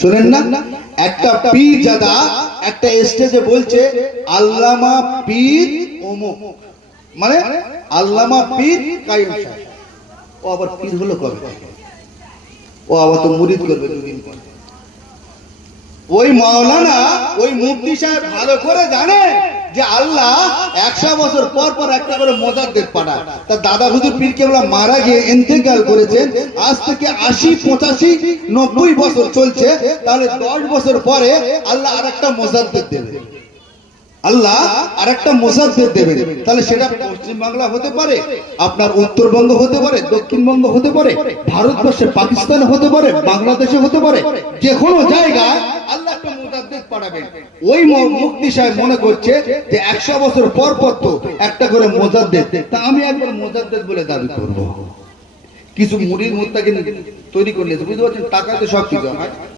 শুনেন না, একটা পীর জাদা একটা স্টেজে বলছে আল্লামা পীর অমুক, মানে আল্লামা পীর কাইয়ুম সাহেব। ও আবার পীর হলো কবে? ও আবার তো মুরিদ করবে দুদিন পর। ওই মাওলানা ওই মুফতি সাহেব ভালো করে জানে যে আল্লাহ 100 বছর পর পর একটা করে মুজাদ্দিদ পাঠায়। তার দাদা হুজুর পীর কেবলা মারা গিয়ে ইন্তেকাল করেছেন, আজ থেকে 80, 85, 90 বছর চলছে, তাহলে 10 বছর পরে আল্লাহ আরেকটা মুজাদ্দিদ দেবে। আল্লাহ আরেকটা মুজাদ্দিদ দেবে। তাহলে সেটা পশ্চিম বাংলা হতে পারে, আপনার উত্তরবঙ্গ হতে পারে, দক্ষিণবঙ্গ হতে পারে, ভারতবর্ষে পাকিস্তান হতে পারে, বাংলাদেশে হতে পারে, যে কোনো জায়গায় আল্লাহ একটা মুজাদ্দিদ পাঠাবেন। ওই মুফতি সাহেব মনে করছে যে 100 বছর পর পর তো একটা করে মুজাদ্দিদ, তা আমি একবার মুজাদ্দিদ বলে দাবি করব। কিছু মুরিদ মুত্তাকিন তৈরি করলে বুঝতে পারছেন, টাকাতে সব কিছু হয়।